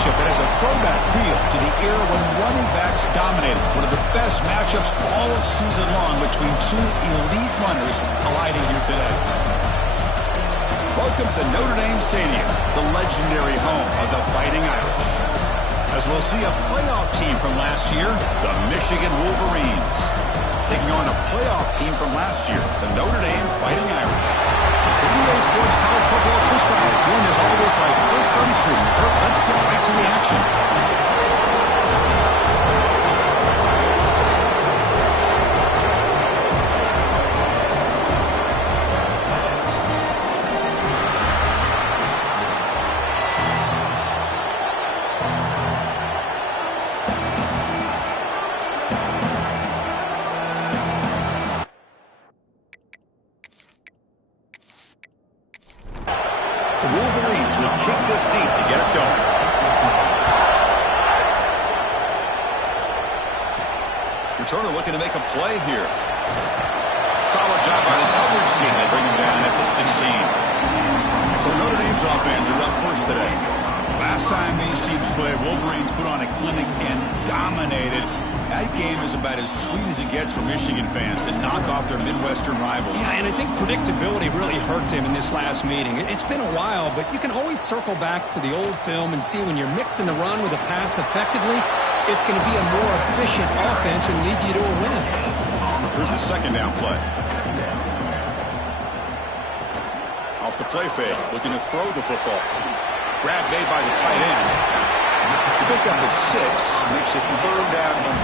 matchup that has a throwback feel to the era when running backs dominated. One of the best matchups all season long between two elite runners colliding here today. Welcome to Notre Dame Stadium, the legendary home of the Fighting Irish. As we'll see a playoff team from last year, the Michigan Wolverines, taking on a playoff team from last year, the Notre Dame Fighting Irish. The UA Sports College Football Perspire, joined as always by Kirk Burnstreet. Kirk, let's get back to the action. Returner looking to make a play here. Solid job by the coverage team. They bring him down at the 16. So Notre Dame's offense is up first today. Last time these teams played, Wolverines put on a clinic and dominated. That game is about as sweet as it gets for Michigan fans to knock off their Midwestern rivals. Yeah, and I think predictability really hurt him in this last meeting. It's been a while, but you can always circle back to the old film and see when you're mixing the run with a pass effectively, it's going to be a more efficient offense and lead you to a win. Here's the second down play. Off the play fake, looking to throw the football. Grab made by the tight end. The pick up is 6, makes it 3rd down and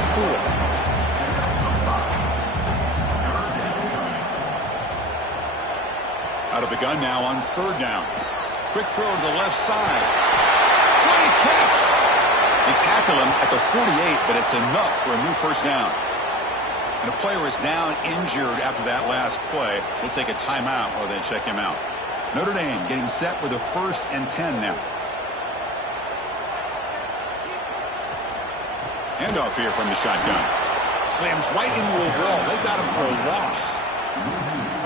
4. Out of the gun now on 3rd down. Quick throw to the left side. Great catch! They tackle him at the 48, but it's enough for a new first down. And a player is down injured after that last play. We'll take a timeout while they check him out. Notre Dame getting set with a 1st and 10 now. Handoff here from the shotgun. Slams right into a wall. They've got him for a loss.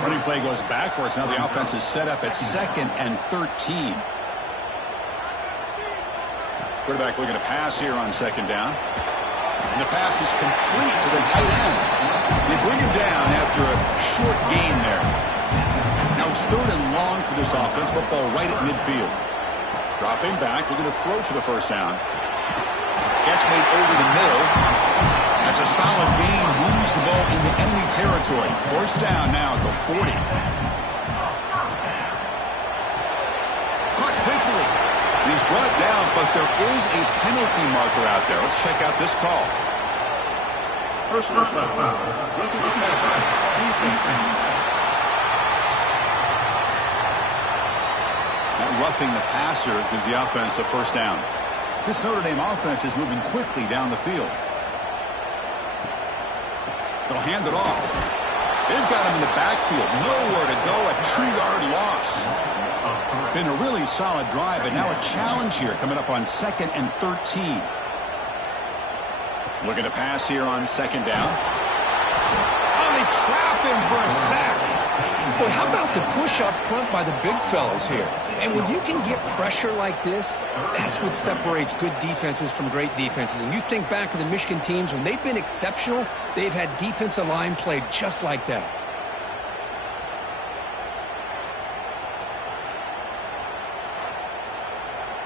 Running play goes backwards. Now the offense is set up at 2nd and 13. Quarterback looking to pass here on 2nd down. And the pass is complete to the tight end. They bring him down after a short gain there. Now it's 3rd and long for this offense. Football right at midfield. Dropping back, looking to throw for the first down. Catch made over the middle. That's a solid gain. Moves the ball into enemy territory. 1st down now at the 40. Caught quickly. He's brought down, but there is a penalty marker out there. Let's check out this call. Personal foul. That roughing the passer gives the offense a 1st down. This Notre Dame offense is moving quickly down the field. They'll hand it off. They've got him in the backfield. Nowhere to go. A 2-yard loss. Been a really solid drive, but now a challenge here coming up on 2nd and 13. Looking to pass here on 2nd down. Oh, they trap him for a sack. Boy, how about the push up front by the big fellas here? And when you can get pressure like this, that's what separates good defenses from great defenses. And you think back to the Michigan teams, when they've been exceptional, they've had defensive line played just like that.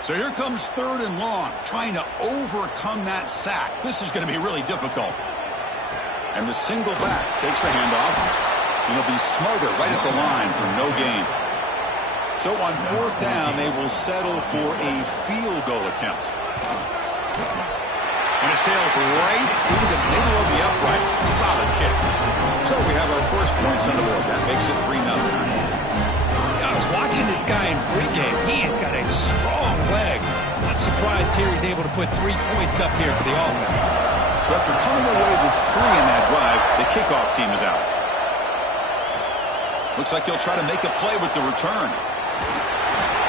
So here comes 3rd and long, trying to overcome that sack. This is going to be really difficult. And the single back takes the handoff. And he'll be smothered right at the line for no gain. So on 4th down, they will settle for a field goal attempt. And it sails right through the middle of the uprights. Solid kick. So we have our first points on the board. That makes it 3-0. I was watching this guy in pregame. He has got a strong leg. I'm surprised here he's able to put 3 points up here for the offense. So after coming away with 3 in that drive, the kickoff team is out. Looks like he'll try to make a play with the return.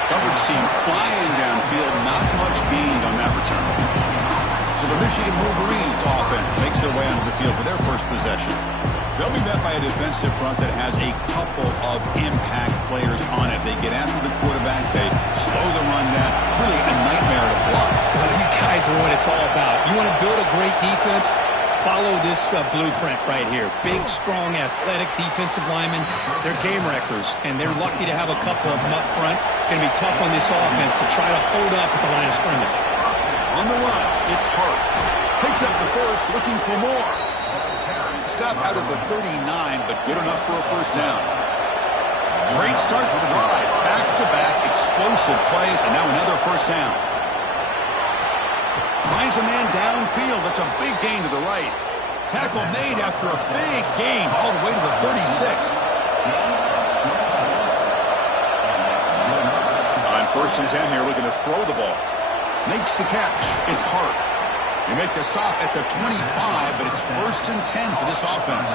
Coverage team flying downfield. Not much gained on that return. So the Michigan Wolverines offense makes their way onto the field for their first possession. They'll be met by a defensive front that has a couple of impact players on it. They get after the quarterback. They slow the run down. Really a nightmare to block. Well, is what it's all about. You want to build a great defense? Follow this blueprint right here. Big, strong, athletic defensive linemen. They're game wreckers, and they're lucky to have a couple of them up front. Going to be tough on this offense to try to hold up at the line of scrimmage. On the run, it's Hart. Picks up the first, looking for more. Stop out of the 39, but good enough for a first down. Great start for the drive. Back-to-back explosive plays, and now another first down. Finds a man downfield. That's a big gain to the right. Tackle made after a big gain all the way to the 36. On 1st and 10 here, looking to throw the ball. Makes the catch. It's Hart. They make the stop at the 25, but it's 1st and 10 for this offense.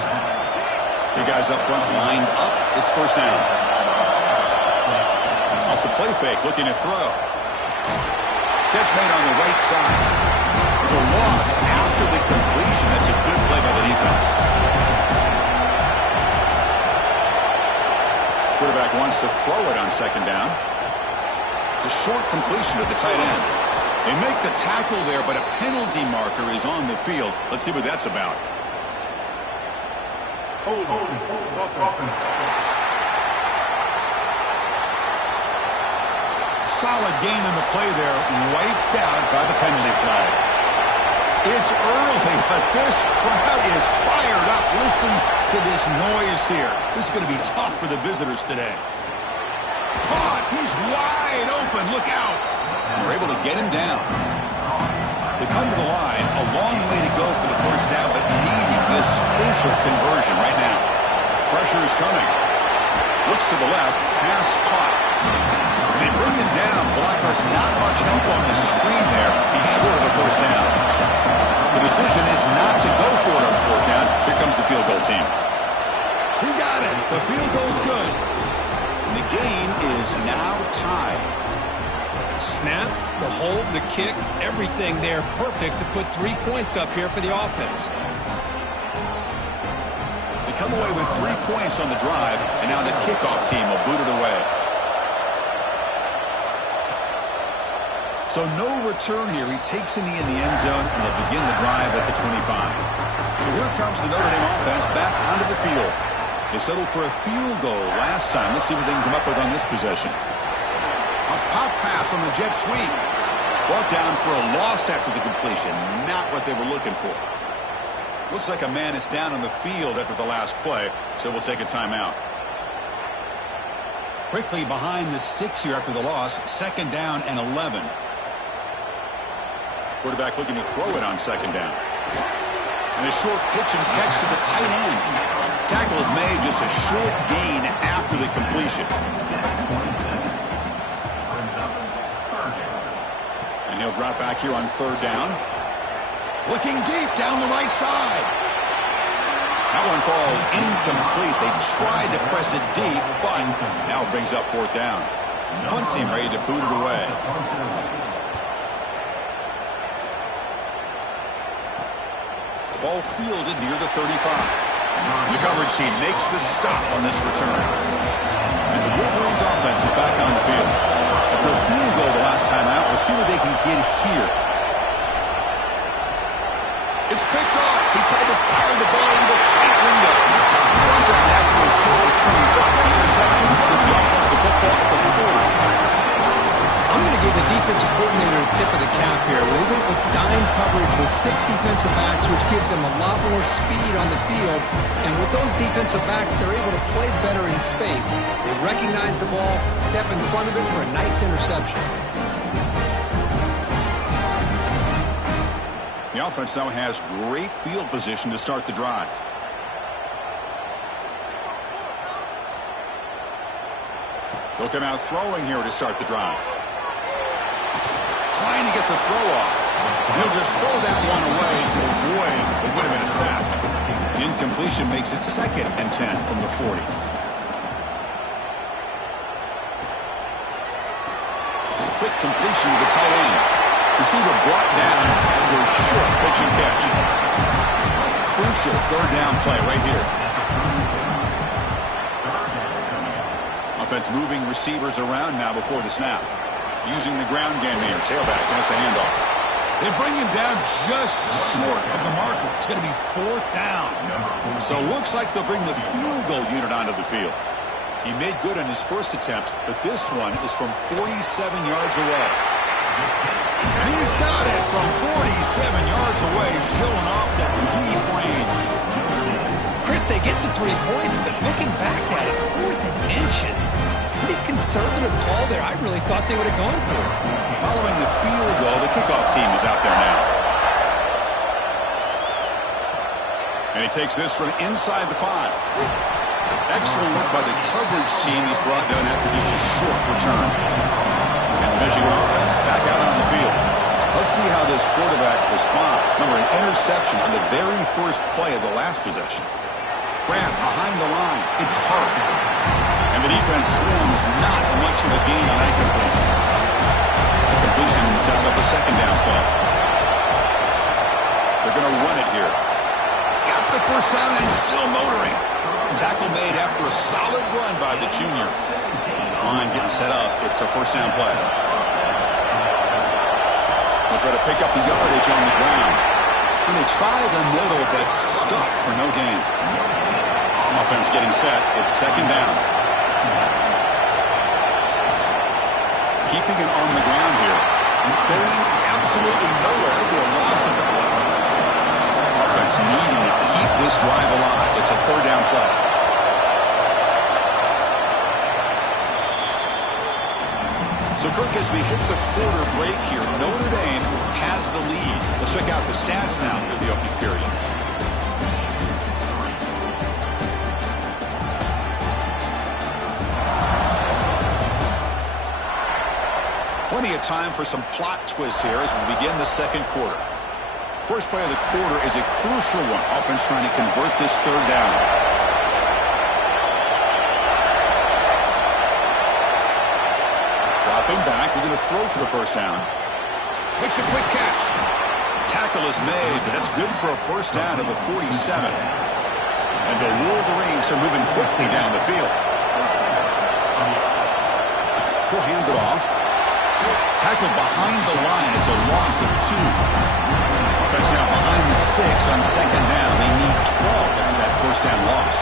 The guys up front lined up. It's first down. Off the play fake, looking to throw. Catch made on the right side. There's a loss after the completion. That's a good play by the defense. Quarterback wants to throw it on 2nd down. It's a short completion to the tight end. They make the tackle there, but a penalty marker is on the field. Let's see what that's about. Solid gain on the play there, wiped out by the penalty flag. It's early, but this crowd is fired up. Listen to this noise here. This is going to be tough for the visitors today. Caught! He's wide open. Look out! They're able to get him down. They come to the line. A long way to go for the first down, but needing this crucial conversion right now. Pressure is coming. Looks to the left. Pass caught. They bring him down. Blockers not much help on the screen there. He's short of the first down. The decision is not to go for it on 4th down. Here comes the field goal team. He got it. The field goal's good. And the game is now tied. Snap, the hold, the kick, everything there perfect to put 3 points up here for the offense. They come away with 3 points on the drive, and now the kickoff team will boot it away. So no return here. He takes a knee in the end zone, and they'll begin the drive at the 25. So here comes the Notre Dame offense back onto the field. They settled for a field goal last time. Let's see what they can come up with on this possession. A pop pass on the jet sweep. Brought down for a loss after the completion. Not what they were looking for. Looks like a man is down on the field after the last play, so we'll take a timeout. Quickly behind the sticks here after the loss. 2nd down and 11. Quarterback looking to throw it on 2nd down. And a short pitch and catch to the tight end. Tackle is made, just a short gain after the completion. And he'll drop back here on 3rd down. Looking deep down the right side. That one falls incomplete. They tried to press it deep, but now it brings up 4th down. Punt team ready to boot it away. Ball fielded near the 35. The coverage team makes the stop on this return. And the Wolverines offense is back on the field. After a field goal the last time out, we'll see what they can get here. It's picked off. He tried to fire the ball into a tight window. Run down after a short return. The interception gives the offense the football at the 40. I'm going to give the defensive coordinator a tip of the cap here. They went with dime coverage with 6 defensive backs, which gives them a lot more speed on the field. And with those defensive backs, they're able to play better in space. They recognize the ball, step in front of it for a nice interception. The offense now has great field position to start the drive. They'll come out throwing here to start the drive. Trying to get the throw off. He'll just throw that one away to avoid what would have been a sack. The incompletion makes it 2nd and 10 from the 40. Quick completion to the tight end. Receiver brought down after a short pitch and catch. Crucial 3rd down play right here. Offense moving receivers around now before the snap. Using the ground game here. Tailback has the handoff. They bring him down just short of the marker. It's going to be 4th down. So it looks like they'll bring the field goal unit onto the field. He made good on his first attempt, but this one is from 47 yards away. And he's got it from 47 yards away, showing off that deep range. Chris, they get the 3 points, but looking back at it, 4th and inches. Pretty conservative call there. I really thought they would have gone for it. Following the field goal, the kickoff team is out there now. And he takes this from inside the 5. Excellent work by the coverage team. He's brought down after just a short return. And the Michigan offense back out on the field. Let's see how this quarterback responds. Remember, an interception on the very first play of the last possession. Grab behind the line. It's Hart. And the defense swarms not much of a gain on that completion. The completion sets up a 2nd down play. They're going to run it here. He's got the 1st down and still motoring. Tackle made after a solid run by the junior. His line getting set up. It's a 1st down play. They'll try to pick up the yardage on the ground. And they try the middle, but stuck for no gain. Offense getting set. It's 2nd down. Keeping it on the ground here. Going absolutely nowhere to a loss of the play. Offense needing to keep this drive alive. It's a 3rd down play. So, Kirk, as we hit the quarter break here, Notre Dame has the lead. Let's check out the stats now through the opening period. Plenty of time for some plot twists here as we begin the 2nd quarter. First play of the quarter is a crucial one. Offense trying to convert this 3rd down. Dropping back, we're going to throw for the 1st down. Makes a quick catch. Tackle is made, but that's good for a 1st down at the 47. And the Wolverines are moving quickly down the field. He'll hand it off. Tackled behind the line. It's a loss of 2. Offense now behind the 6 on 2nd down. They need 12 after that 1st down loss.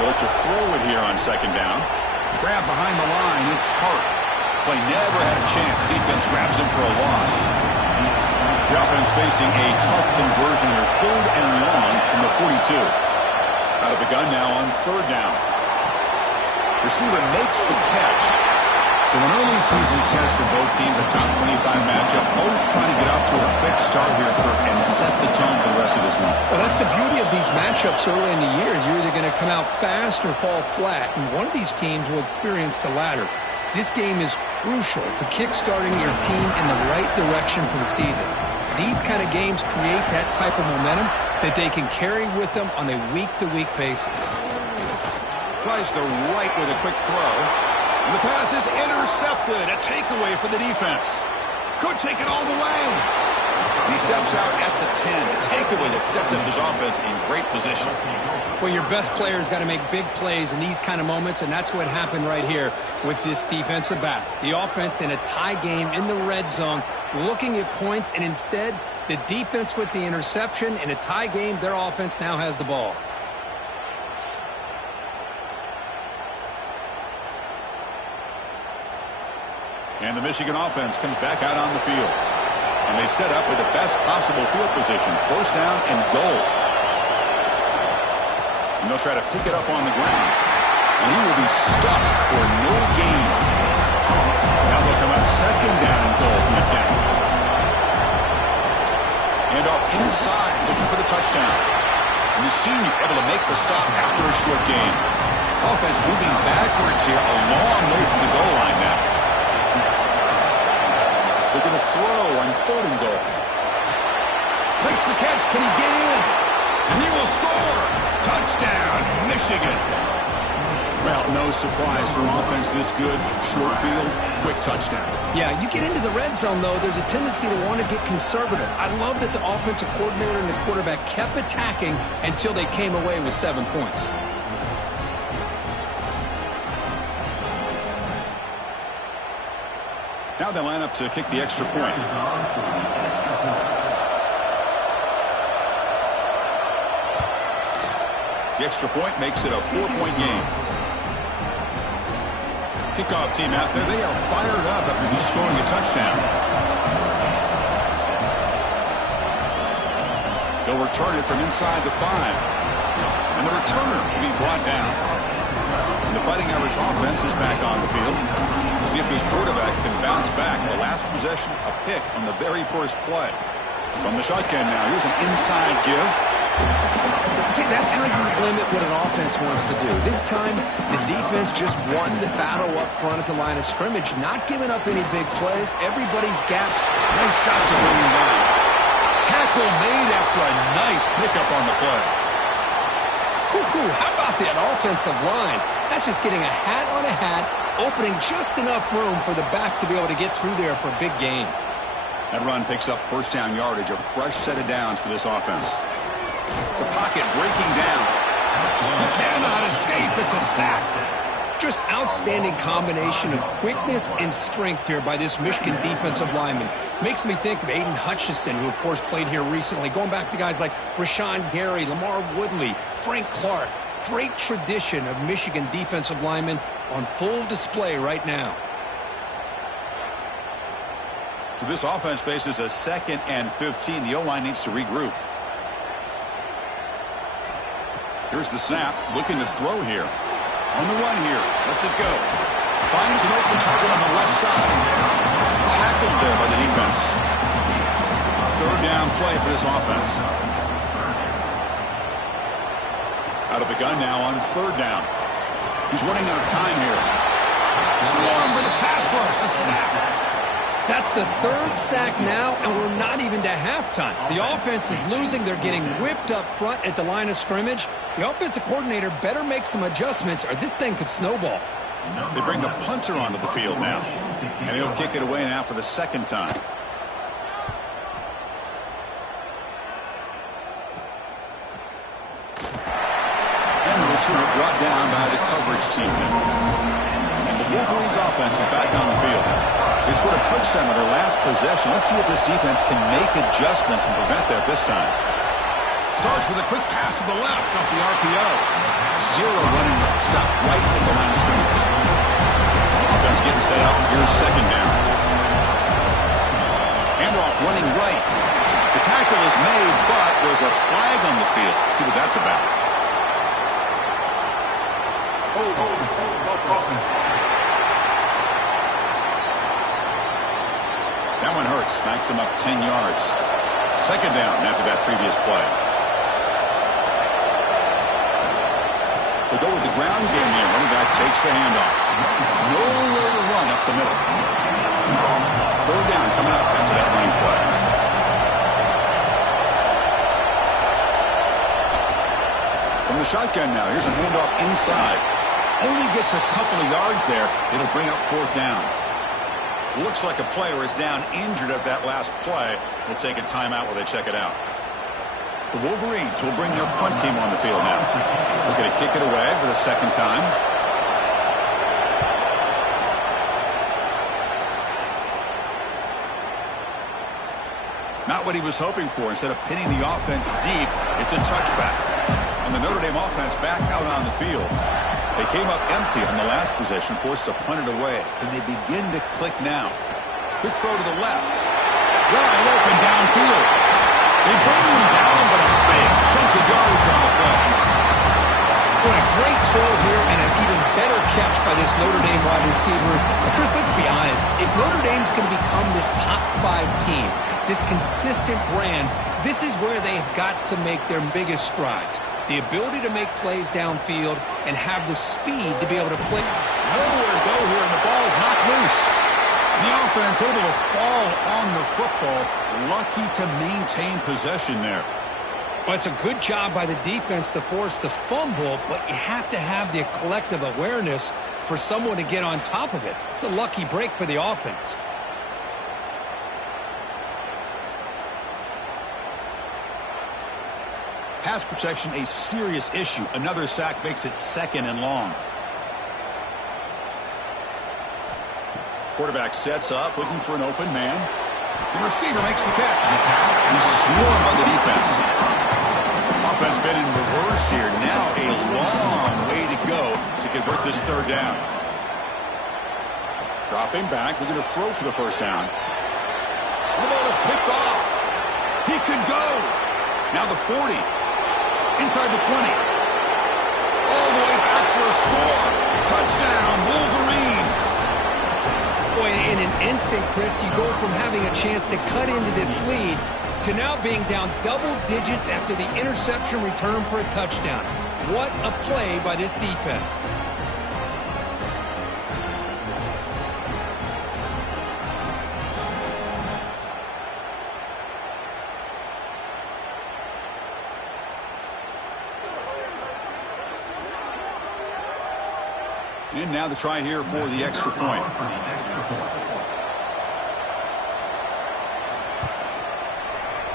They'll look to throw it here on 2nd down. Grab behind the line. It's Hart. Play never had a chance. Defense grabs him for a loss. The offense facing a tough conversion here. 3rd and long from the 42. Out of the gun now on 3rd down. Receiver makes the catch. So an early season test for both teams, a top 25 matchup, both trying to get off to a quick start here, Kirk, and set the tone for the rest of this one. Well, that's the beauty of these matchups early in the year. You're either going to come out fast or fall flat, and one of these teams will experience the latter. This game is crucial for kick-starting your team in the right direction for the season. These kind of games create that type of momentum that they can carry with them on a week-to-week basis. Tries the right with a quick throw. And the pass is intercepted. A takeaway for the defense. Could take it all the way. He steps out at the 10. A takeaway that sets up his offense in great position. Well, your best player's got to make big plays in these kind of moments, and that's what happened right here with this defensive back. The offense in a tie game in the red zone, looking at points, and instead, the defense with the interception. In a tie game, their offense now has the ball. And the Michigan offense comes back out on the field. And they set up with the best possible field position. 1st down and goal. And they'll try to pick it up on the ground. And he will be stuffed for no gain. Now they'll come up 2nd down and goal from the 10. And off inside, looking for the touchdown. And the senior able to make the stop after a short gain. Offense moving backwards here a long way from the goal line now. Look at the throw on 3rd and goal. Makes the catch. Can he get in? And he will score. Touchdown, Michigan. Well, no surprise for offense this good. Short field, quick touchdown. Yeah, you get into the red zone, though, there's a tendency to want to get conservative. I love that the offensive coordinator and the quarterback kept attacking until they came away with 7 points. Now they line up to kick the extra point. The extra point makes it a 4-point game. Kickoff team out there. They are fired up after just scoring a touchdown. They'll return it from inside the 5. And the returner will be brought down. And the Fighting Irish offense is back on the field. See if this quarterback can bounce back. The last possession, a pick on the very first play. From the shotgun now, here's an inside give. See, that's how you limit what an offense wants to do. This time, the defense just won the battle up front at the line of scrimmage, not giving up any big plays. Everybody's gaps. Nice shot to bring him down. Tackle made after a nice pickup on the play. How about that offensive line? That's just getting a hat on a hat, opening just enough room for the back to be able to get through there for a big gain. That run picks up first down yardage, a fresh set of downs for this offense. The pocket breaking down. He cannot escape. It's a sack. Just outstanding combination of quickness and strength here by this Michigan defensive lineman. Makes me think of Aiden Hutchinson, who, of course, played here recently. Going back to guys like Rashawn Gary, Lamar Woodley, Frank Clark. Great tradition of Michigan defensive linemen on full display right now. So this offense faces a 2nd and 15. The O-line needs to regroup. Here's the snap. Looking to throw here. On the run here. Lets it go. Finds an open target on the left side. Tackled there by the defense. 3rd down play for this offense. Out of the gun now on 3rd down. He's running out of time here. Swarm for the pass rush. A sack. That's the 3rd sack now, and we're not even to halftime. The offense is losing. They're getting whipped up front at the line of scrimmage. The offensive coordinator better make some adjustments, or this thing could snowball. They bring the punter onto the field now. And he'll kick it away now for the 2nd time. And the return brought down by the coverage team. And the Wolverines offense is back on the field. They scored a touchdown on their last possession. Let's see if this defense can make adjustments and prevent that this time. Starts with a quick pass to the left off the RPO. Zero running stop right at the line of scrimmage. Offense getting set up. Here's 2nd down. Handoff running right. The tackle is made, but there's a flag on the field. Let's see what that's about. That one hurts. Smacks him up 10 yards. 2nd down after that previous play. They go with the ground game here. Running back takes the handoff. Nowhere to run up the middle. 3rd down coming up after that running play. From the shotgun now. Here's a handoff inside. Only gets a couple of yards there. It'll bring up 4th down. Looks like a player is down injured at that last play. We'll take a timeout while they check it out. The Wolverines will bring their punt team on the field now. Looking to kick it away for the 2nd time. Not what he was hoping for. Instead of pinning the offense deep, it's a touchback. And the Notre Dame offense back out on the field. They came up empty on the last possession, forced to punt it away. Can they begin to click now? Quick throw to the left. Wide open downfield. They bring him down, but a big chunk of yardage on the play. What a great throw here and an even better catch by this Notre Dame wide receiver. But Chris, let's be honest. If Notre Dame's going to become this top 5 team, this consistent brand, this is where they've got to make their biggest strides. The ability to make plays downfield and have the speed to be able to play. Nowhere to go here, and the ball is knocked loose. The offense able to fall on the football. Lucky to maintain possession there. Well, it's a good job by the defense to force the fumble, but you have to have the collective awareness for someone to get on top of it. It's a lucky break for the offense. Pass protection, a serious issue. Another sack makes it 2nd and long. Quarterback sets up, looking for an open man. The receiver makes the catch. He's swarmed by the defense. Offense been in reverse here. Now a long way to go to convert this third down. Dropping back, looking to throw for the first down. The ball is picked off. He could go. Now the 40. Inside the 20. All the way back for a score. Touchdown, Wolverines. Boy, in an instant, Chris, you go from having a chance to cut into this lead to now being down double digits after the interception return for a touchdown. What a play by this defense. And now the try here for the extra point.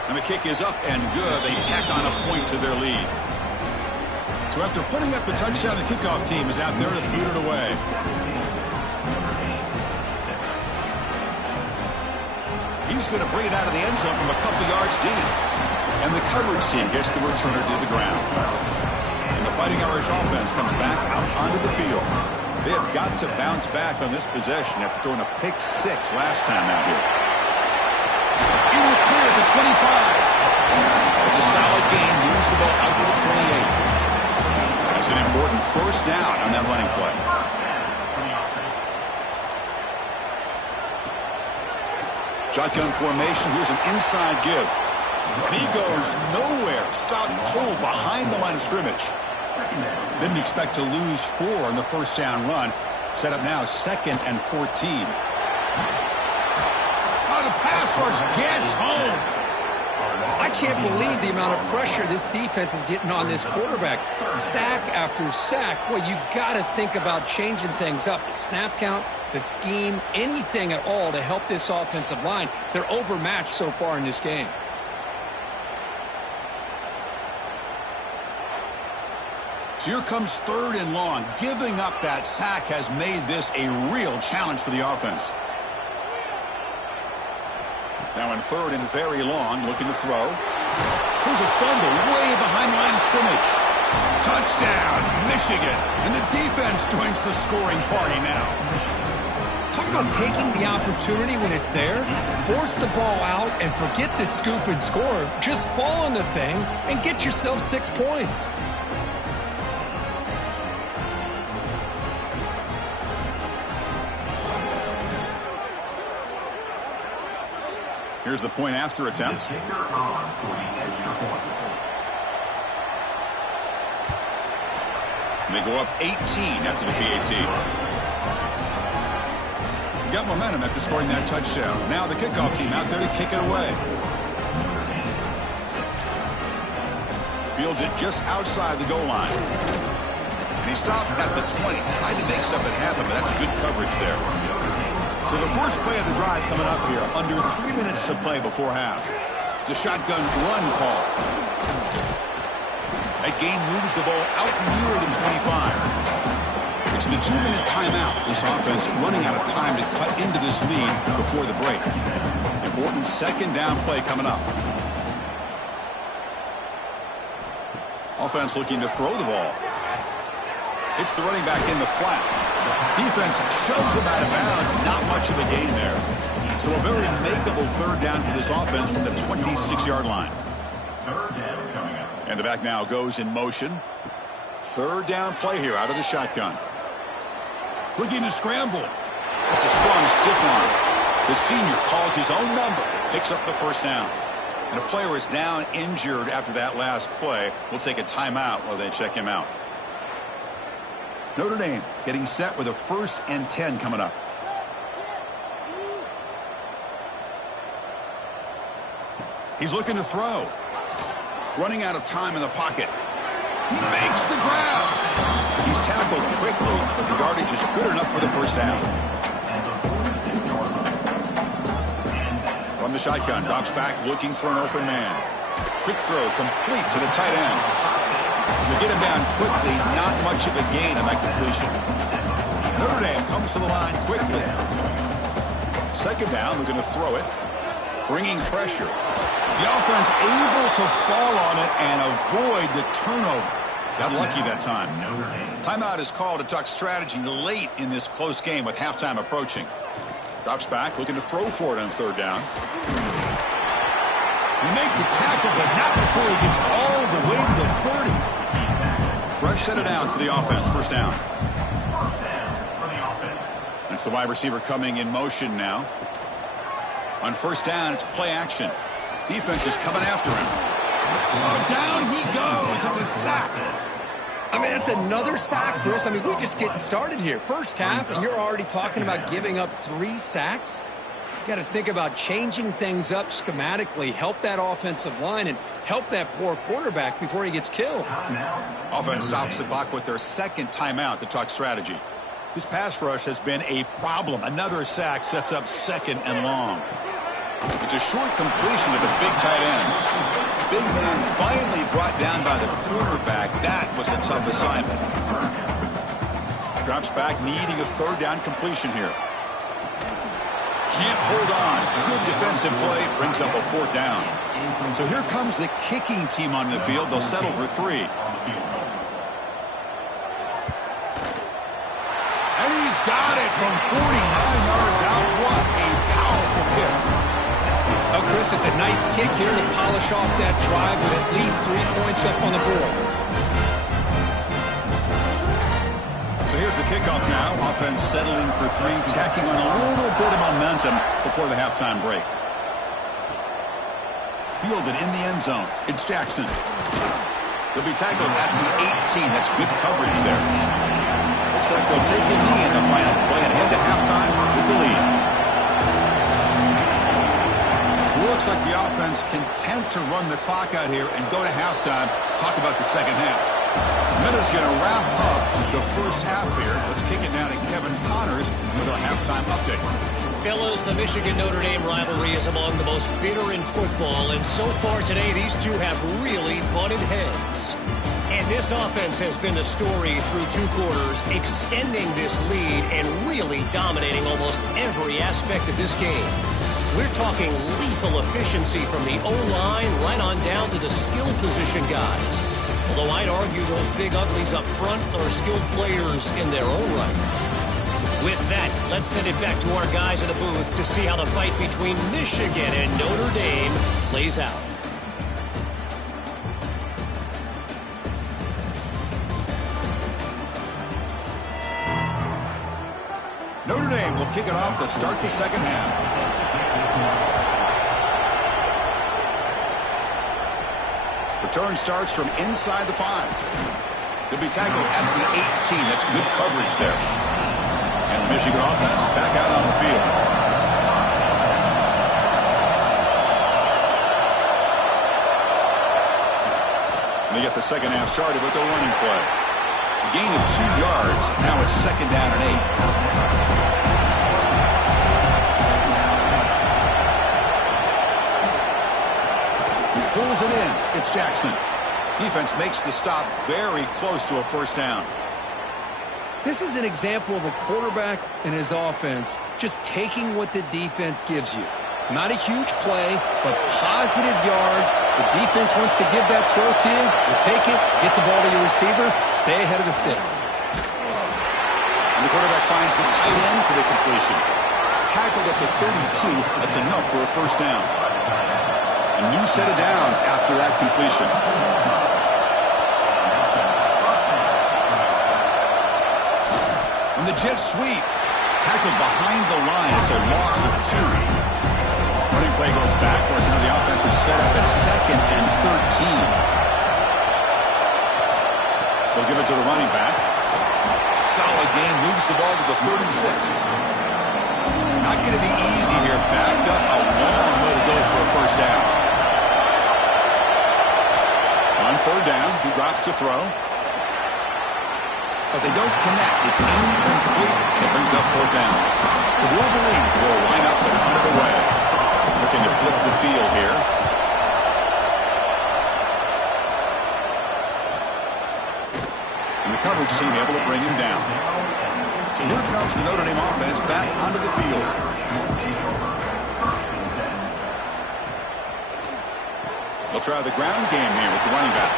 And the kick is up and good. They tack on a point to their lead. So after putting up a touchdown, the kickoff team is out there to boot it away. He's going to bring it out of the end zone from a couple yards deep. And the coverage team gets the returner to the ground. And the Fighting Irish offense comes back out onto the field. They have got to bounce back on this possession after throwing a pick six last time out here. In the clear at the 25. It's a solid gain. Moves the ball out to the 28. That's an important first down on that running play. Shotgun formation. Here's an inside give. And he goes nowhere. Stopped cold behind the line of scrimmage. Didn't expect to lose 4 on the first down run. Set up now 2nd and 14. Oh, the pass rush gets home. I can't believe the amount of pressure this defense is getting on this quarterback. Sack after sack. Well, you got to think about changing things up. The snap count, the scheme, anything at all to help this offensive line. They're overmatched so far in this game. So here comes 3rd and long. Giving up that sack has made this a real challenge for the offense. Now in 3rd and very long, looking to throw. Here's a fumble way behind the line of scrimmage. Touchdown, Michigan. And the defense joins the scoring party now. Talk about taking the opportunity when it's there. Force the ball out and forget the scoop and score. Just fall on the thing and get yourself 6 points. Here's the point after attempt. They go up 18 after the PAT. Got momentum after scoring that touchdown. Now the kickoff team out there to kick it away. Fields it just outside the goal line. And he stopped at the 20. Tried to make something happen, but that's good coverage there. So the first play of the drive coming up here. Under 3 minutes to play before half. It's a shotgun run call. That gain moves the ball out near the 25. It's the 2-minute timeout. This offense running out of time to cut into this lead before the break. Important 2nd down play coming up. Offense looking to throw the ball. It's the running back in the flat. Defense shoves him out of bounds. Not much of a gain there. So a very makeable 3rd down for this offense from the 26-yard line. And the back now goes in motion. 3rd down play here out of the shotgun. Looking to scramble. That's a strong stiff arm. The senior calls his own number. Picks up the first down. And a player is down injured after that last play. We'll take a timeout while they check him out. Notre Dame getting set with a 1st and 10 coming up. He's looking to throw. Running out of time in the pocket. He makes the grab. He's tackled quickly, but the yardage is good enough for the first down. From the shotgun, drops back looking for an open man. Quick throw complete to the tight end. To get him down quickly, not much of a gain on that completion. Notre Dame comes to the line quickly. 2nd down, we're going to throw it. bringing pressure. The offense able to fall on it and avoid the turnover. Got lucky that time. Timeout is called to talk strategy late in this close game with halftime approaching. Drops back, looking to throw for it on third down. We make the tackle, but not before he gets all the way to the 30. Fresh set of downs for the offense. First down. That's the wide receiver coming in motion now. On first down, it's play action. Defense is coming after him. Oh, down he goes. It's a sack. I mean, that's another sack, Chris. I mean, we're just getting started here. First half, and you're already talking about giving up 3 sacks. You got to think about changing things up schematically, help that offensive line, and help that poor quarterback before he gets killed. Offense stops the clock with their second timeout to talk strategy. This pass rush has been a problem. Another sack sets up second and long. It's a short completion to the big tight end. Big man finally brought down by the quarterback. That was a tough assignment. Drops back, needing a third down completion here. Can't hold on. Good defensive play. Brings up a fourth down. So here comes the kicking team on the field. They'll settle for 3. And he's got it from 49 yards out. What a powerful kick. Oh, Chris, it's a nice kick here to polish off that drive with at least 3 points up on the board. So here's the kickoff now. Offense settling for 3, tacking on a little bit of momentum before the halftime break. Fielded in the end zone. It's Jackson. He'll be tackled at the 18. That's good coverage there. Looks like they'll take a knee in the final play and head to halftime with the lead. Looks like the offense content to run the clock out here and go to halftime. Talk about the second half. Minutes going to wrap up the first half here. Let's kick it now to Kevin Connors with a halftime update. Fellas, the Michigan-Notre Dame rivalry is among the most bitter in football, and so far today, these two have really butted heads. And this offense has been the story through 2 quarters, extending this lead and really dominating almost every aspect of this game. We're talking lethal efficiency from the O-line right on down to the skill position guys. Although I'd argue those big uglies up front are skilled players in their own right. With that, let's send it back to our guys in the booth to see how the fight between Michigan and Notre Dame plays out. Notre Dame will kick it off to start the second half. Return starts from inside the 5. He'll be tackled at the 18. That's good coverage there. And the Michigan offense back out on the field. And they get the second half started with a running play. A gain of 2 yards. Now it's second down and 8. Pulls it in. It's Jackson. Defense makes the stop very close to a first down. This is an example of a quarterback and his offense just taking what the defense gives you. Not a huge play, but positive yards. The defense wants to give that throw to you. You take it, get the ball to your receiver, stay ahead of the sticks. And the quarterback finds the tight end for the completion. Tackled at the 32. That's enough for a first down. A new set of downs after that completion. And the jet sweep. Tackled behind the line. It's a loss of 2. Running play goes backwards. Now the offense is set up at second and 13. They'll give it to the running back. Solid gain. Moves the ball to the 36. Not going to be easy here. Backed up a long way to go for a first down. On third down, he drops to throw. But they don't connect. It's incomplete. It brings up fourth down. The Wolverines will line up and under the way. Looking to flip the field here. And the coverage team able to bring him down. So here comes the Notre Dame offense back onto the field. try the ground game here with the running back.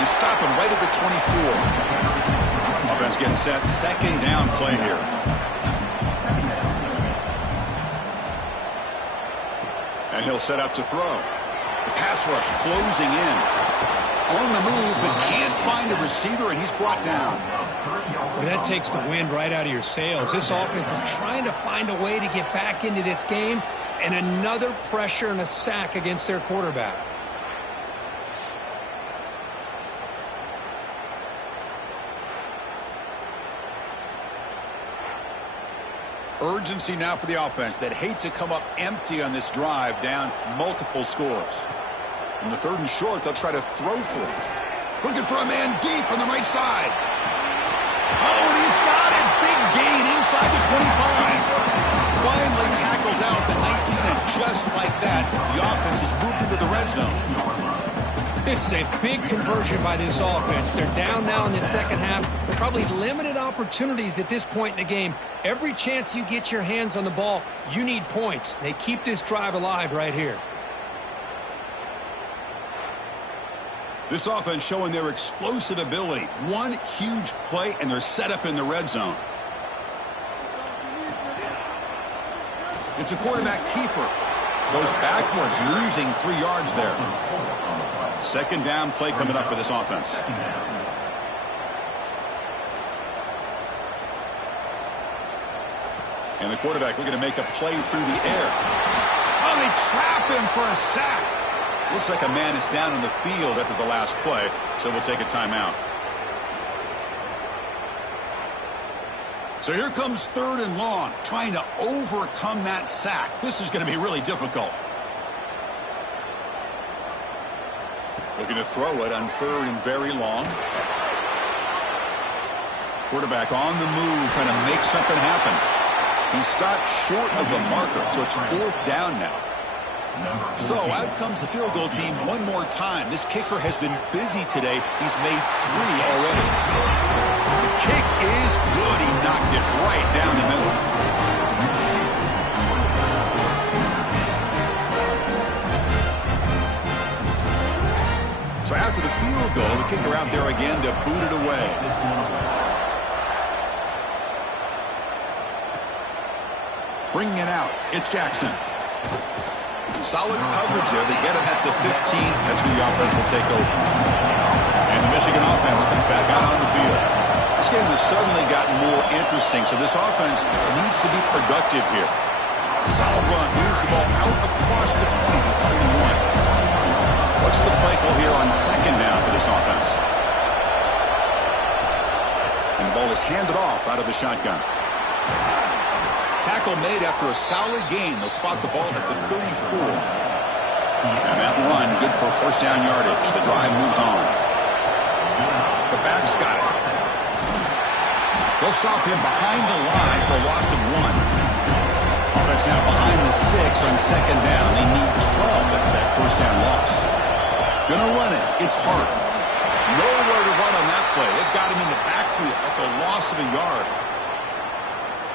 They stop him right at the 24. Offense getting set. Second down play here. And he'll set up to throw. The pass rush closing in. On the move, but can't find a receiver, and he's brought down. Well, that takes the wind right out of your sails. This offense is trying to find a way to get back into this game, and another pressure and a sack against their quarterback. Urgency now for the offense that hate to come up empty on this drive, down multiple scores. In the 3rd and short, they'll try to throw for it. Looking for a man deep on the right side. Oh, and he's got it. Big gain inside the 25. Finally tackled out at the 19, and just like that, the offense has moved into the red zone. This is a big conversion by this offense. They're down now in the second half. Probably limited opportunities at this point in the game. Every chance you get your hands on the ball, you need points. They keep this drive alive right here. This offense showing their explosive ability. One huge play, and they're set up in the red zone. It's a quarterback keeper. Goes backwards, losing 3 yards there. Second down play coming up for this offense. And the quarterback looking to make a play through the air. Oh, they trap him for a sack. Looks like a man is down on the field after the last play, so we'll take a timeout. So here comes 3rd and long, trying to overcome that sack. This is going to be really difficult. Looking to throw it on 3rd and very long. Quarterback on the move, trying to make something happen. He stopped short of the marker, so it's 4th down now. So out comes the field goal team one more time. This kicker has been busy today. He's made 3 already. The kick is good. He knocked it right down the middle. So after the field goal, the kicker out there again to boot it away. Bringing it out, it's Jackson. Solid coverage there. They get it at the 15. That's who the offense will take over. And the Michigan offense comes back out on the field. This game has suddenly gotten more interesting, so this offense needs to be productive here. Solid run, moves the ball out across the 20 to 21. What's the play call here on second down for this offense? And the ball is handed off out of the shotgun. Tackle made after a solid gain. They'll spot the ball at the 34. And that run, good for 1st down yardage. The drive moves on. The back's got it. They'll stop him behind the line for a loss of 1. Offense now behind the 6 on second down. They need 12 after that 1st down loss. Gonna run it. It's Hart. Nowhere to run on that play. It got him in the backfield. That's a loss of a yard.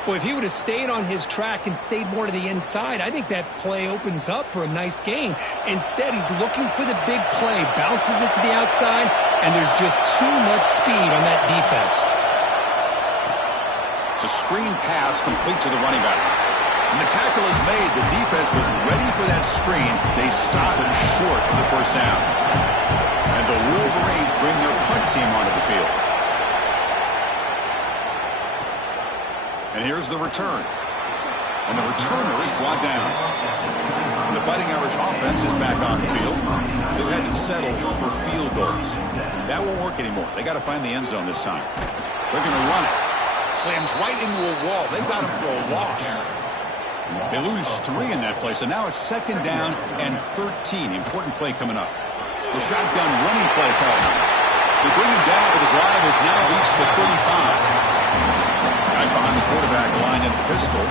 Well, if he would have stayed on his track and stayed more to the inside, I think that play opens up for a nice gain. Instead, he's looking for the big play, bounces it to the outside, and there's just too much speed on that defense. It's a screen pass complete to the running back. When the tackle is made, the defense was ready for that screen. They stop him short of the 1st down. And the Wolverines bring their punt team onto the field. And here's the return. And the returner is brought down. And the Fighting Irish offense is back on the field. They've had to settle for field goals. That won't work anymore. They got to find the end zone this time. They're going to run it. Slams right into a wall. They've got him for a loss. They lose 3 in that play, so now it's second down and 13. Important play coming up. The shotgun running play call. They bring him down, but the drive has now reached the 35. Right behind the quarterback line in the pistol.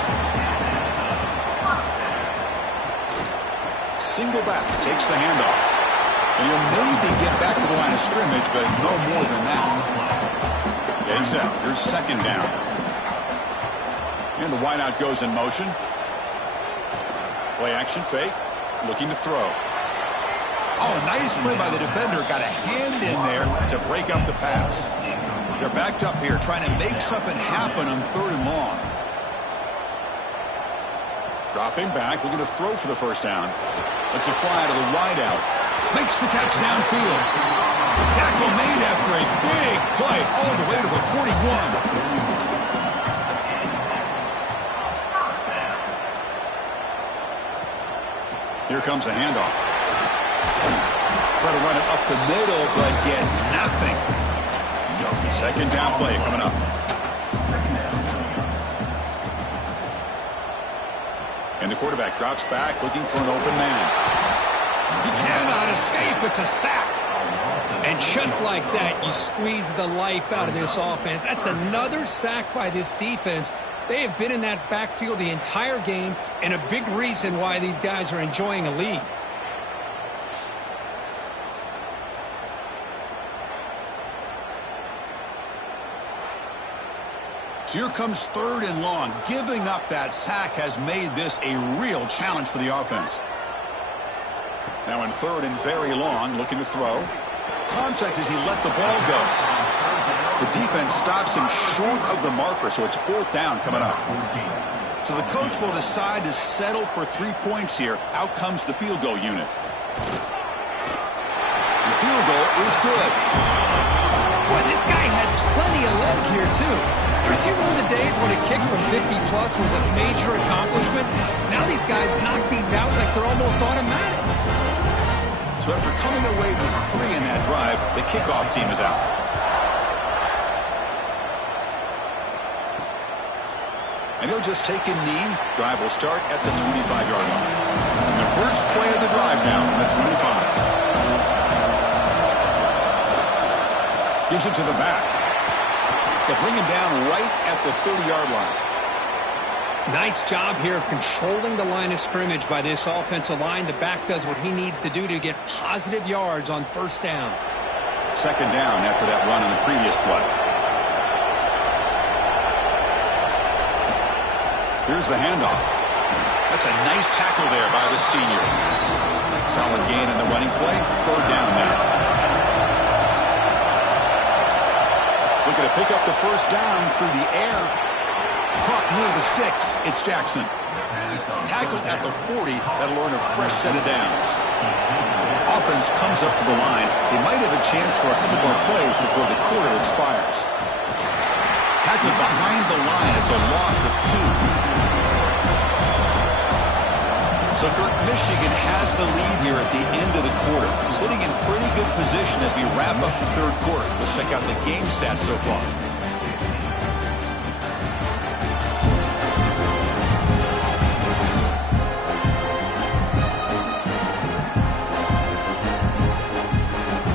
Single back, takes the handoff. And he'll maybe get back to the line of scrimmage, but no more than that. Takes out. Here's second down. And the wideout goes in motion. Play action fake. Looking to throw. Oh, nice play by the defender. Got a hand in there to break up the pass. They're backed up here trying to make something happen on 3rd and long. Dropping back, looking to throw for the first down. It's a fly to the wideout. Makes the catch downfield. Tackle made after a big play all the way to the 41. Here comes a handoff. Try to run it up the middle, but get nothing. Second down play coming up. And the quarterback drops back, looking for an open man. He cannot escape. It's a sack. And just like that, you squeeze the life out of this offense. That's another sack by this defense. They have been in that backfield the entire game, and a big reason why these guys are enjoying a lead. So here comes 3rd and long. Giving up that sack has made this a real challenge for the offense. Now in 3rd and very long, looking to throw. Contact as he let the ball go. The defense stops him short of the marker, so it's 4th down coming up. So the coach will decide to settle for 3 points here. Out comes the field goal unit. The field goal is good. Boy, this guy had plenty of leg here, too. Chris, you remember the days when a kick from 50-plus was a major accomplishment? Now these guys knock these out like they're almost automatic. So after coming away with 3 in that drive, the kickoff team is out. And he'll just take a knee. Drive will start at the 25-yard line. And the first play of the drive now from the 25. Gives it to the back. They'll bring him down right at the 30-yard line. Nice job here of controlling the line of scrimmage by this offensive line. The back does what he needs to do to get positive yards on 1st down. 2nd down after that run on the previous play. Here's the handoff. That's a nice tackle there by the senior. Solid gain in the running play. 3rd down now. Looking to pick up the first down through the air. Caught near the sticks. It's Jackson. Tackled at the 40. That'll earn a fresh set of downs. Offense comes up to the line. They might have a chance for a couple more plays before the quarter expires. Tackled behind the line. It's a loss of 2. So Michigan has the lead here at the end of the quarter. Sitting in pretty good position as we wrap up the 3rd quarter. Let's check out the game stats so far.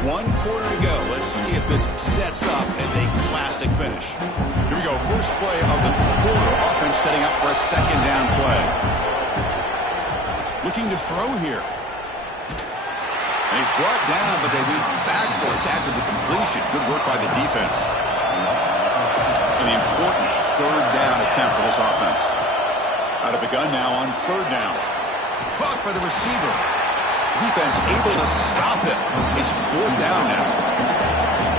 One quarter to go. Let's see if this sets up as a classic finish. Here we go. First play of the quarter. Offense setting up for a 2nd down play. Looking to throw here. And he's brought down, but they went backwards after the completion. Good work by the defense. An important 3rd down attempt for this offense. Out of the gun now on 3rd down. Caught by the receiver. Defense able to stop it. It's 4th down now.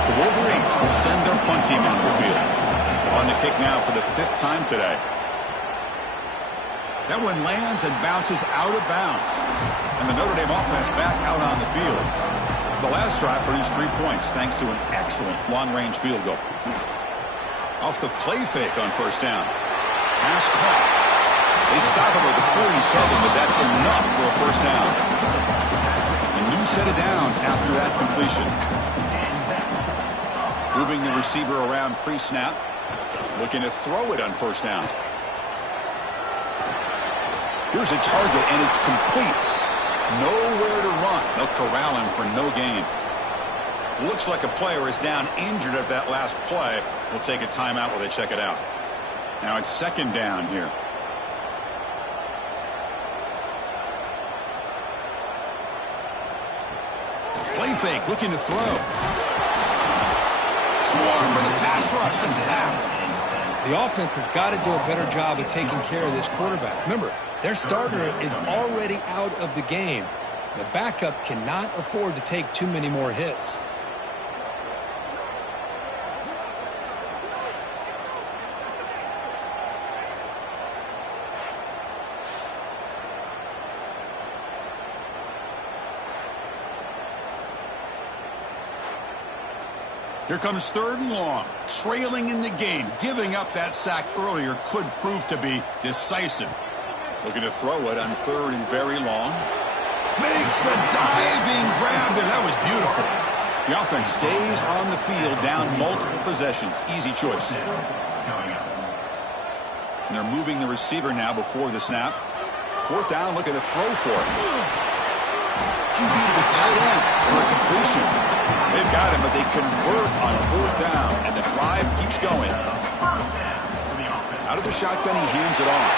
The Wolverines will send their punt team onto the field. On the kick now for the 5th time today. That one lands and bounces out of bounds. And the Notre Dame offense back out on the field. The last drive produced 3 points thanks to an excellent long-range field goal. Off the play fake on 1st down. Pass caught. They stop him at the 47, but that's enough for a 1st down. A new set of downs after that completion. Moving the receiver around pre-snap. Looking to throw it on 1st down. Here's a target, and it's complete. Nowhere to run. They'll corral him for no gain. Looks like a player is down injured at that last play. We'll take a timeout while they check it out. Now it's 2nd down here. Play fake, looking to throw. Swarm for the pass rush. A sack. The offense has got to do a better job of taking care of this quarterback. Remember, their starter is already out of the game. The backup cannot afford to take too many more hits. Here comes 3rd and long. Trailing in the game. Giving up that sack earlier could prove to be decisive. Looking to throw it on 3rd and very long. Makes the diving grab there. That was beautiful. The offense stays on the field down multiple possessions. Easy choice. And they're moving the receiver now before the snap. 4th down, looking to throw for it. QB to the tight end for a completion. They've got him, but they convert on 4th down, and the drive keeps going. Out of the shotgun, he hands it off.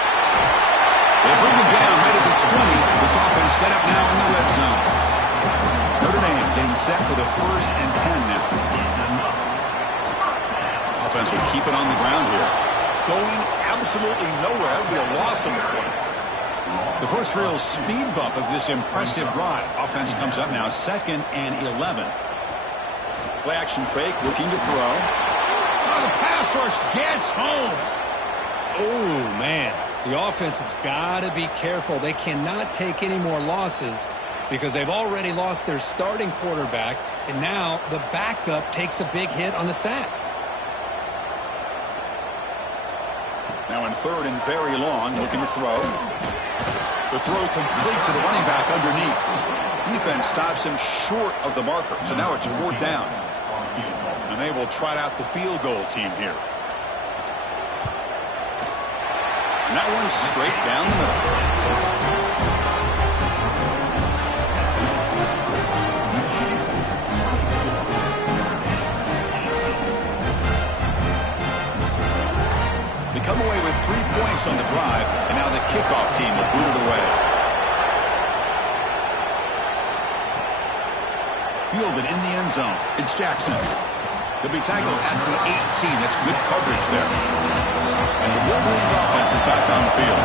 They bring him down right at the 20. This offense set up now in the red zone. Notre Dame getting set for the 1st and 10 now. Offense will keep it on the ground here. Going absolutely nowhere. That would be a loss on the play. The first real speed bump of this impressive drive. Offense comes up now 2nd and 11. Play action fake, looking to throw. Oh, the pass rush gets home. Oh, man. The offense has got to be careful. They cannot take any more losses because they've already lost their starting quarterback, and now the backup takes a big hit on the sack. Now in 3rd and very long, looking to throw. The throw complete to the running back underneath. Defense stops him short of the marker, so now it's 4th down. And they will trot out the field goal team here. And that one's straight down the middle. They come away with 3 points on the drive, and now the kickoff team will boot it away. Fielded in the end zone. It's Jackson. He'll be tackled at the 18. That's good coverage there. And the Wolverines offense is back on the field.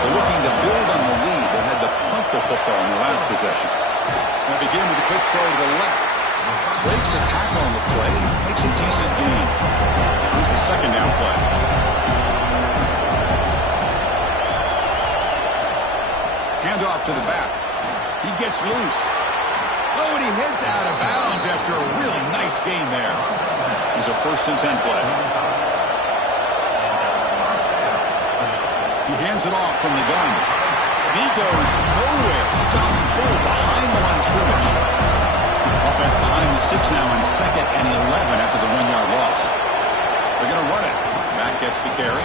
They're looking to build on the lead that had to punt the football in their last possession. They begin with a quick throw to the left. Breaks a tackle on the play and makes a decent gain. Here's the 2nd down play. Handoff to the back. He gets loose. Oh, and he heads out of bounds after a really nice game there. It's a 1st and 10 play. He hands it off from the gun. And he goes nowhere. Stop and hold behind the line of scrimmage. Offense behind the 6 now on 2nd and 11 after the 1-yard loss. They're going to run it. Mack gets the carry.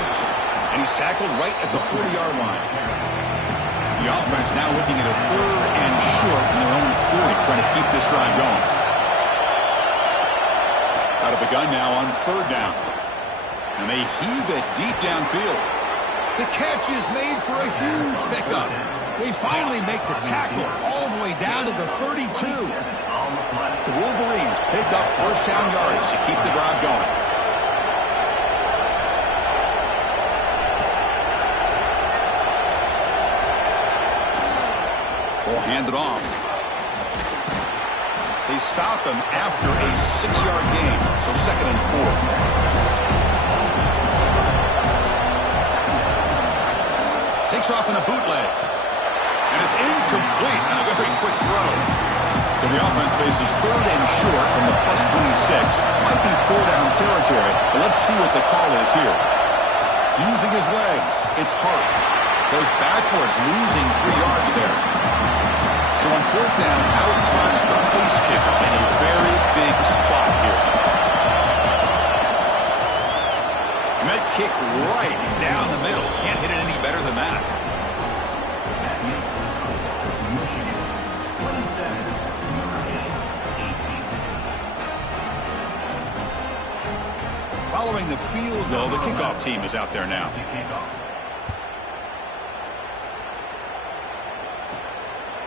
And he's tackled right at the 40-yard line. The offense now looking at a 3rd and short in their own 40, trying to keep this drive going. Out of the gun now on 3rd down. And they heave it deep downfield. The catch is made for a huge pickup. They finally make the tackle all the way down to the 32. The Wolverines pick up 1st down yardage to keep the drive going. Will hand it off. They stop him after a 6-yard gain, so 2nd and 4. Takes off in a bootleg. And it's incomplete on a very quick throw. So the offense faces 3rd and short from the +26. Might be 4-down territory, but let's see what the call is here. Using his legs, it's Hart. Goes backwards, losing 3 yards there. So on 4th down, out trots the place kicker in a very big spot here. And that kick right down the middle. Can't hit it any better than that. Following the field goal, the kickoff team is out there now.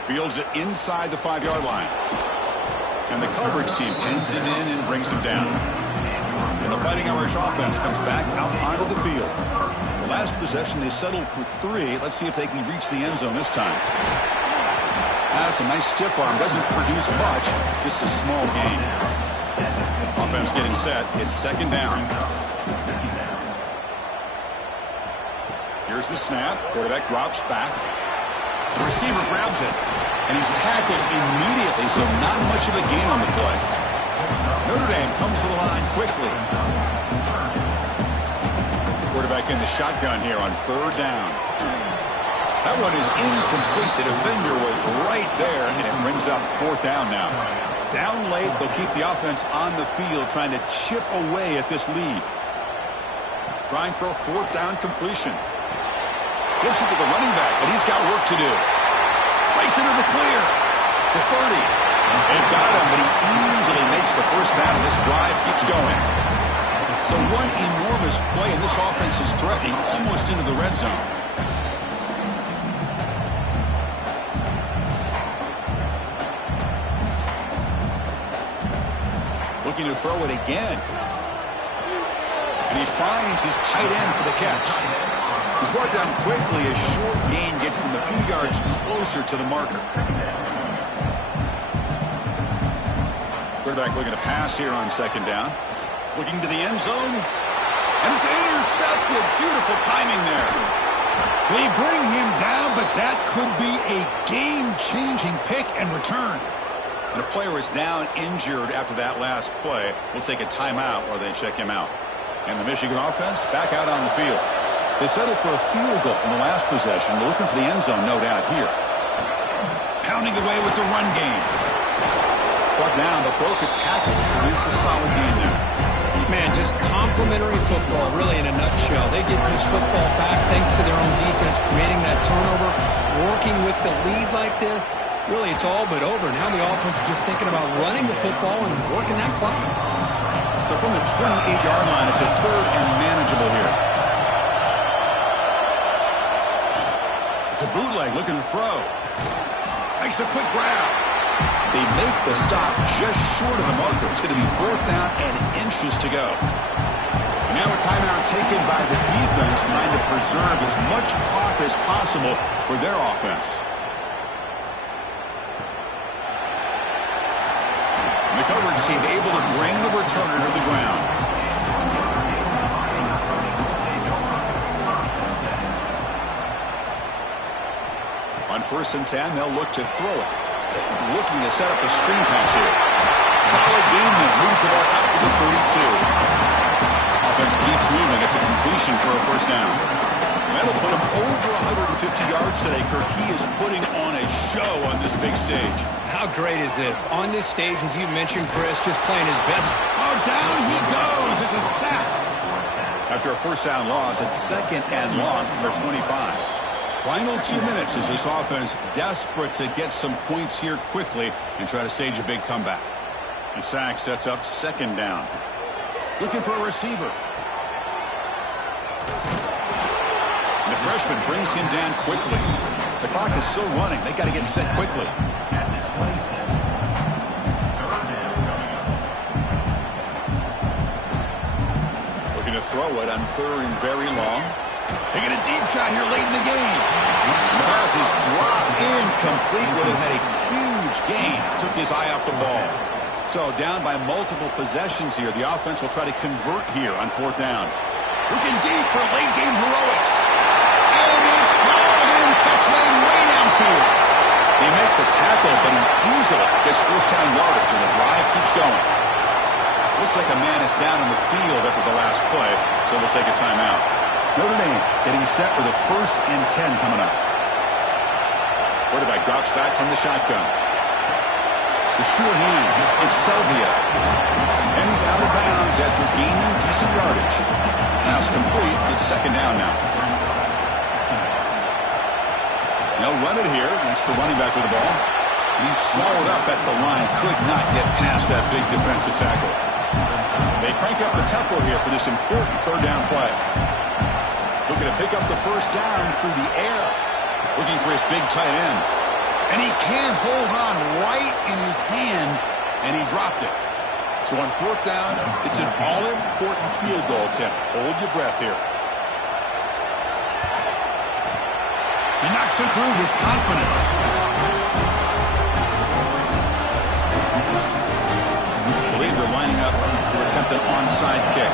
Fields it inside the 5-yard line. And the coverage team pins him in and brings him down. And the Fighting Irish offense comes back out onto the field. The last possession, they settled for 3. Let's see if they can reach the end zone this time. That's a nice stiff arm. Doesn't produce much. Just a small gain. Offense getting set. It's second down. Here's the snap. Quarterback drops back. The receiver grabs it. And he's tackled immediately, so not much of a gain on the play. Notre Dame comes to the line quickly. Quarterback in the shotgun here on third down. That one is incomplete. The defender was right there, and it brings up fourth down now. Down late, they'll keep the offense on the field, trying to chip away at this lead. Trying for a fourth down completion. Gives it to the running back, but he's got work to do. Breaks into the clear. The 30. They've got him, but he easily makes the first down, and this drive keeps going. So one enormous play, and this offense is threatening almost into the red zone. Looking to throw it again. And he finds his tight end for the catch. He's brought down quickly. A short gain gets them a few yards closer to the marker. Quarterback looking to pass here on second down. Looking to the end zone. And it's intercepted. Beautiful timing there. They bring him down, but that could be a game-changing pick and return. And a player is down injured after that last play. We'll take a timeout while they check him out. And the Michigan offense back out on the field. They settled for a field goal in the last possession. They're looking for the end zone, no doubt, here. Pounding away with the run game. Brought down, but broke a tackle to produce a solid gain there. Man, just complimentary football, really, in a nutshell. They get this football back thanks to their own defense, creating that turnover, working with the lead like this. Really, it's all but over. Now the offense is just thinking about running the football and working that clock. So from the 28-yard line, it's a third and manageable here. It's a bootleg looking to throw. Makes a quick grab. They make the stop just short of the marker. It's going to be fourth down and inches to go. And now a timeout taken by the defense, trying to preserve as much clock as possible for their offense. And the coverage seemed able to bring the returner to the ground. On 1st and 10, they'll look to throw it. Looking to set up a screen pass here. Solid gain there. Moves the ball out to the 32. Offense keeps moving. It's a completion for a first down. That'll put him over 150 yards today, Kirk. He is putting on a show on this big stage. How great is this? On this stage, as you mentioned, Chris, just playing his best. Oh, down he goes. It's a sack. After a first down loss, it's second and long from their 25. Final 2 minutes as this offense desperate to get some points here quickly and try to stage a big comeback. And Sack sets up second down. Looking for a receiver. And the freshman brings him down quickly. The clock is still running. They got to get set quickly. Looking to throw it on third and very long. Taking a deep shot here late in the game. And the pass is dropped incomplete. Would have had a huge gain. Took his eye off the ball. So down by multiple possessions here. The offense will try to convert here on fourth down. Looking deep for late game heroics. And it's hauled in. Catch made way downfield. They make the tackle, but he easily gets first down yardage, and the drive keeps going. Looks like a man is down on the field after the last play, so we'll take a timeout. Notre Dame getting set with a 1st and 10 coming up. Quarterback drops back from the shotgun. The sure hands. It's Selvia. And he's out of bounds after gaining decent yardage. Pass complete. It's second down now. They'll run it here. That's the running back with the ball. He's swallowed up at the line. Could not get past that big defensive tackle. They crank up the tempo here for this important third down play. Looking to pick up the first down through the air. Looking for his big tight end. And he can't hold on right in his hands, and he dropped it. So on fourth down, it's an all-important field goal attempt. Hold your breath here. He knocks it through with confidence. attempt an onside kick.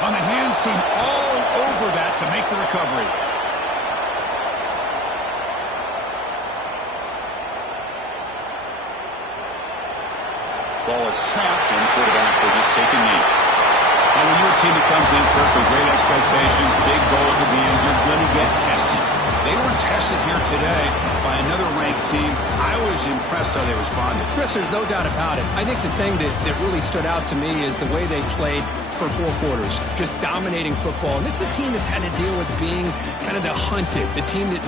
On the hands seem all over that to make the recovery. Ball is snapped, and quarterback will just take a knee. And when you're a team that comes in for great expectations, big goals at the end, you're going to get tested. They were tested here today by another ranked team. I was impressed how they responded. Chris, there's no doubt about it. I think the thing that really stood out to me is the way they played for 4 quarters, just dominating football. And this is a team that's had to deal with being kind of the hunted, the team that